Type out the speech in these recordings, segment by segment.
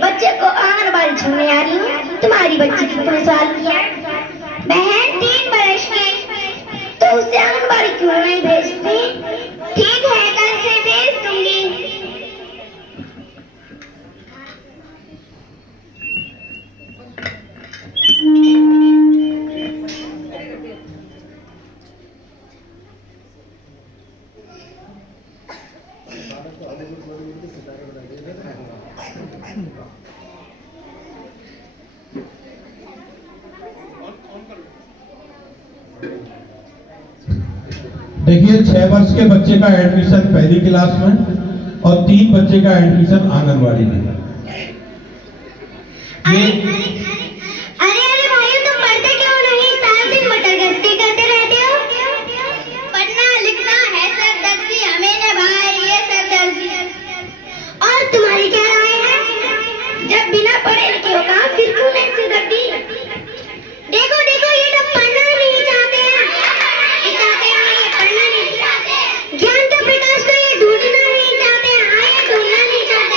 बच्चे को आंगनबाड़ी छोड़ने आ रही हूँ। तुम्हारी बच्ची कितने साल की है? बहन 3 वर्ष की। तो उसे आंगनबाड़ी क्यों नहीं भेजती? ठीक है, कल से भेज दूंगी। देखिए 6 वर्ष के बच्चे का एडमिशन पहली क्लास में और 3 बच्चे का एडमिशन आंगनबाड़ी में। अरे भाई, तुम पढ़ते क्यों नहीं? सारा दिन मटर गश्ती करते रहते हो। पढ़ना लिखना है सर दर्दी हमें ना भाई, ये सर दर्दी। और तुम्हारी क्या राय है? जब बिना पढ़े लिखे हो कहाँ फिर क्यों नहीं सर दर्दी? देखो देखो, ये तो पढ़ना नहीं चाहते हैं। ज्ञान का प्रकाश को ये ढूंढना नहीं चाहते हैं। हाँ, ये ढूंढना नहीं चाहते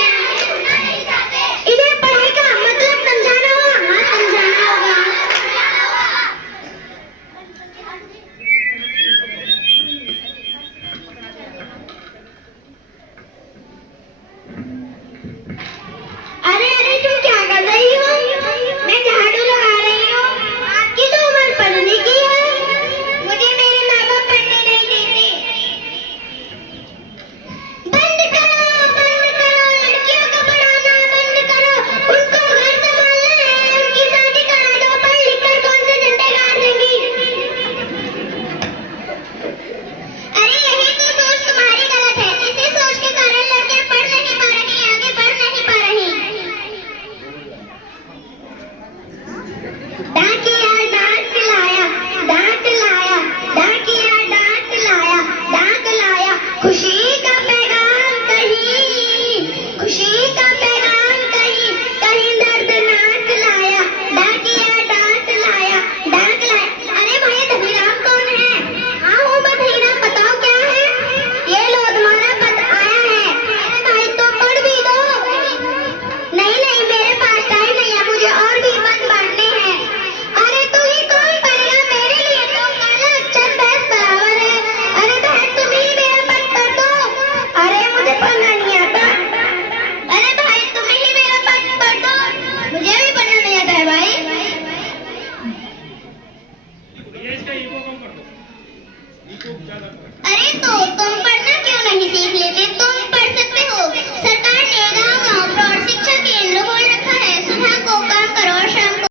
अरे तो